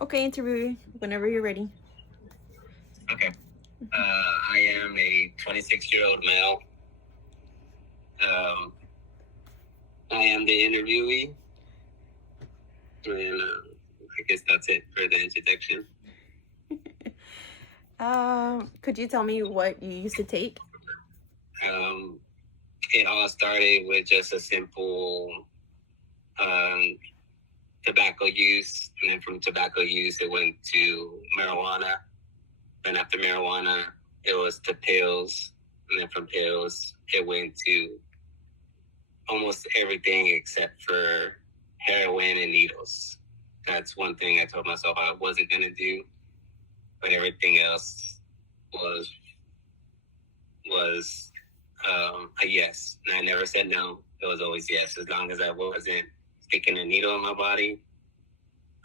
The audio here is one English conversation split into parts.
Okay, interviewer, whenever you're ready. Okay. I am a 26-year-old male. I am the interviewee. And I guess that's it for the introduction. Could you tell me what you used to take? It all started with just a simple tobacco use. And then from tobacco use, it went to marijuana. Then after marijuana, it was to pills. And then from pills, it went to almost everything except for heroin and needles. That's one thing I told myself I wasn't going to do, but everything else was a yes. And I never said no. It was always yes, as long as I wasn't sticking a needle in my body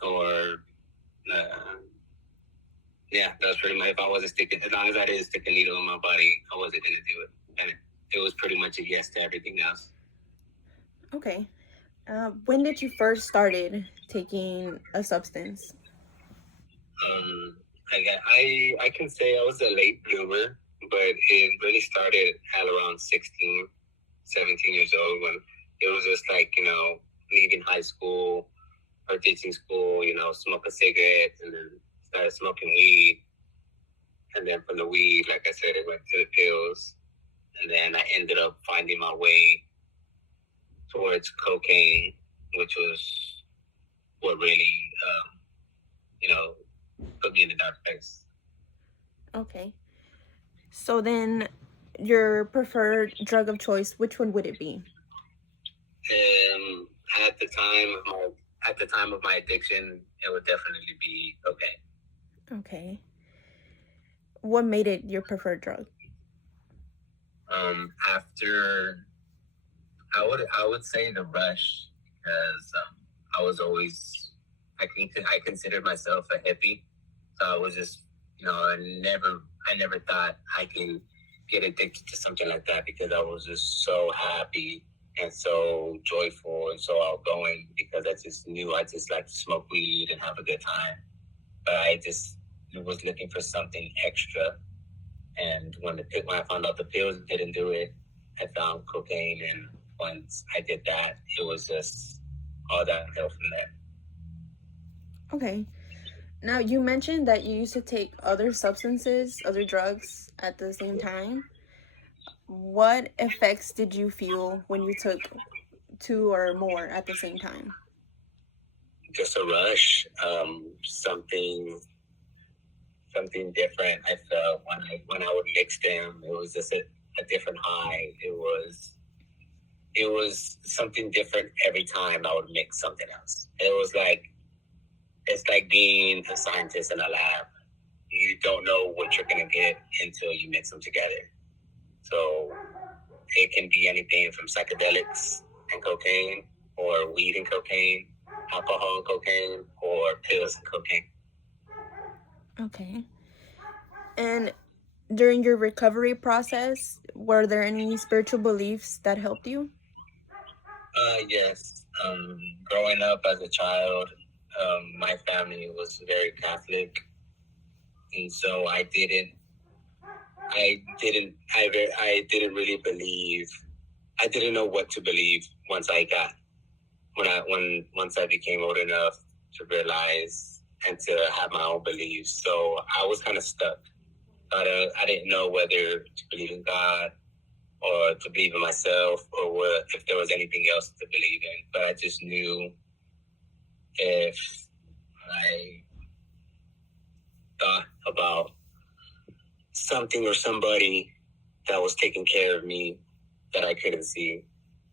or that was pretty much, if I wasn't sticking, as long as I didn't stick a needle in my body, I wasn't going to do it. And it was pretty much a yes to everything else. Okay. When did you first started taking a substance? I can say I was a late bloomer, but it really started at around 16, 17 years old, when it was just like, leaving high school or ditching school, smoke a cigarette, and then started smoking weed. And then from the weed, like I said, it went to the pills. And then I ended up finding my way towards cocaine, which was what really, put me in the dark place. Okay. So then, your preferred drug of choice, which one would it be? At the time of my addiction, it would definitely be cocaine. Okay. What made it your preferred drug? After I would say the rush, because I was always I considered myself a hippie, so I was just I never thought I can get addicted to something like that, because I was just so happy and so joyful and so outgoing, because I just knew I just like to smoke weed and have a good time, but I just was looking for something extra. And when I found out the pills didn't do it, I found cocaine, and once I did that, it was just all downhill from there. Okay. Now, you mentioned that you used to take other substances, other drugs at the same time. What effects did you feel when you took two or more at the same time? Just a rush, something different. I felt when I would mix them, it was just a different high. It was something different every time I would mix something else. It's like being a scientist in a lab. You don't know what you're gonna get until you mix them together. So it can be anything from psychedelics and cocaine, or weed and cocaine, alcohol and cocaine, or pills and cocaine. Okay. And during your recovery process, were there any spiritual beliefs that helped you? Yes. Growing up as a child, my family was very Catholic, and so I didn't really believe. I didn't know what to believe once I became old enough to realize and to have my own beliefs. So I was kind of stuck. I didn't know whether to believe in God or to believe in myself, or if there was anything else to believe in. But I just knew if I thought about something or somebody that was taking care of me that I couldn't see,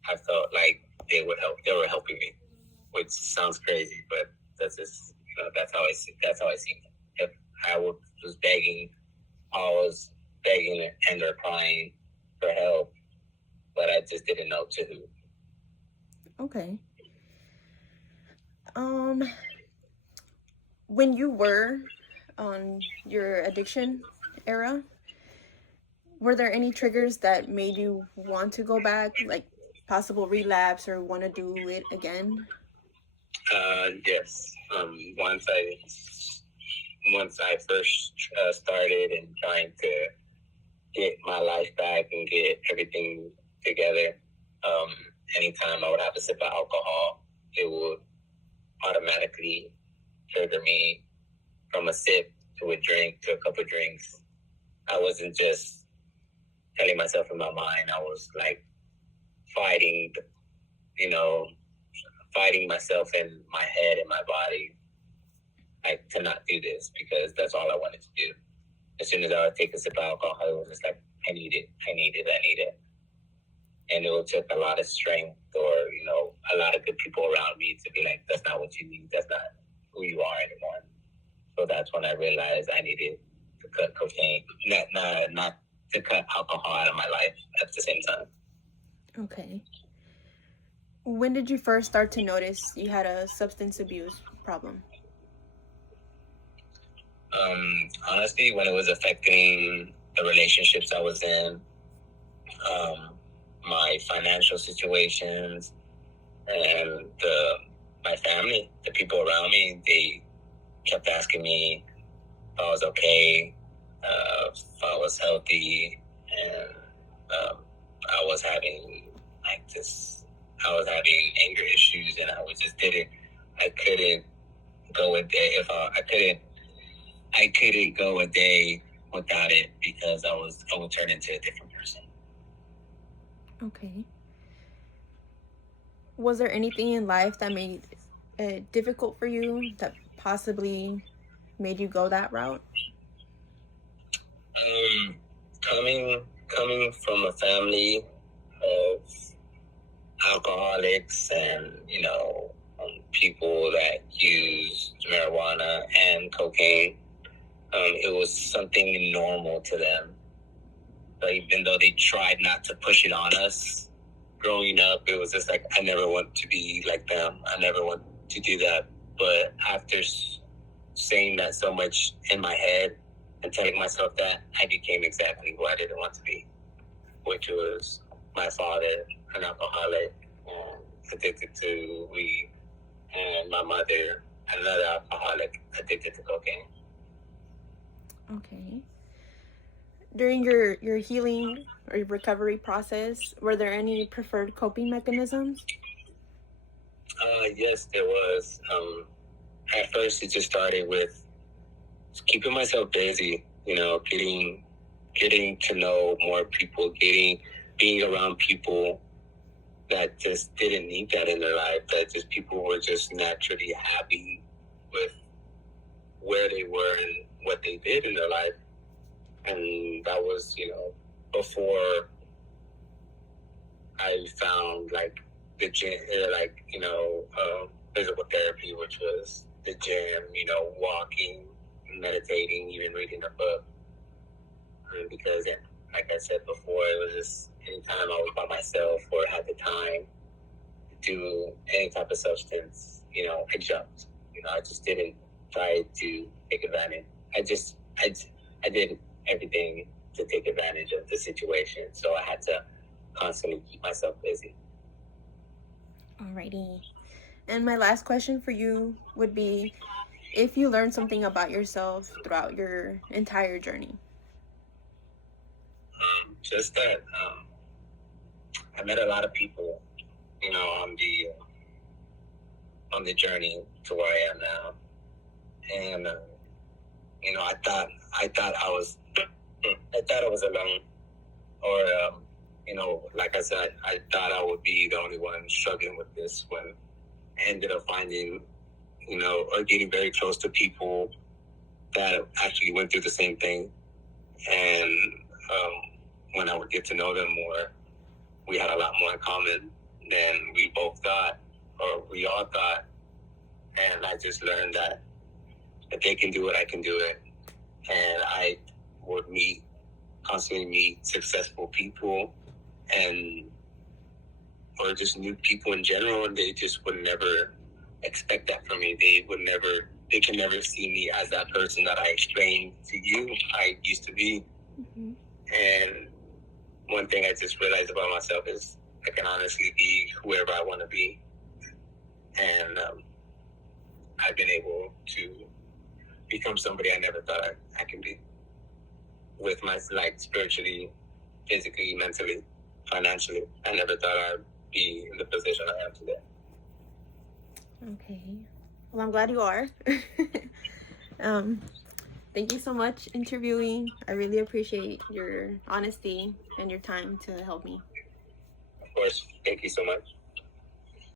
I felt like they were helping me, which sounds crazy, but that's just that's how I see it. If I was always begging and or crying for help, but I just didn't know to who. Okay. When you were on your addiction era, were there any triggers that made you want to go back, like possible relapse or want to do it again? Yes. Once I once I first started and trying to get my life back and get everything together, anytime I would have a sip of alcohol, it would automatically trigger me from a sip to a drink to a couple drinks. I wasn't just telling myself in my mind, I was like fighting, fighting myself in my head and my body, like to not do this because that's all I wanted to do. As soon as I would take a sip of alcohol, it was just like, I need it. And it took a lot of strength or, a lot of good people around me to be like, that's not what you need. That's not who you are anymore. So that's when I realized I needed to cut cocaine, not to cut alcohol out of my life at the same time. Okay. When did you first start to notice you had a substance abuse problem? Honestly, when it was affecting the relationships I was in, my financial situations, and my family, the people around me, they kept asking me if I was okay, if I was healthy, and I was having anger issues, and I couldn't go a day I couldn't go a day without it because I would turn into a different person. Okay. Was there anything in life that made it difficult for you that possibly made you go that route? Coming from a family of alcoholics and people that use marijuana and cocaine, it was something normal to them. So even though they tried not to push it on us growing up, it was just like, I never want to be like them. I never want to do that. But after saying that so much in my head and telling myself that, I became exactly who I didn't want to be, which was my father, an alcoholic, addicted to weed, and my mother, another alcoholic, addicted to cocaine. Okay. During your healing or your recovery process, were there any preferred coping mechanisms? Yes, there was. At first, it just started with keeping myself busy, getting to know more people, being around people that just didn't need that in their life, that just people were just naturally happy with where they were and what they did in their life. And that was, before I found like the gym, physical therapy, which was the gym, walking, meditating, even reading a book. Because, like I said before, it was just anytime I was by myself or had the time to do any type of substance, I jumped. I just didn't try to take advantage. I did everything to take advantage of the situation. So I had to constantly keep myself busy. Alrighty. And my last question for you would be, if you learned something about yourself throughout your entire journey. Just that I met a lot of people, on the journey to where I am now, and I thought I was alone, or like I said, I thought I would be the only one struggling with this. When I ended up finding, or getting very close to people that actually went through the same thing, and when I would get to know them more, we had a lot more in common than we both thought, or we all thought. And I just learned that if they can do it, I can do it. And I would constantly meet successful people or just new people in general, and they just would never expect that from me. They can never see me as that person that I explained to you I used to be. Mm-hmm. And one thing I just realized about myself is I can honestly be whoever I want to be. And I've been able to become somebody I never thought I could be. With my, like, spiritually, physically, mentally, financially. I never thought I'd be in the position I am today. Okay. Well, I'm glad you are. Thank you so much interviewing. I really appreciate your honesty and your time to help me. Of course. Thank you so much.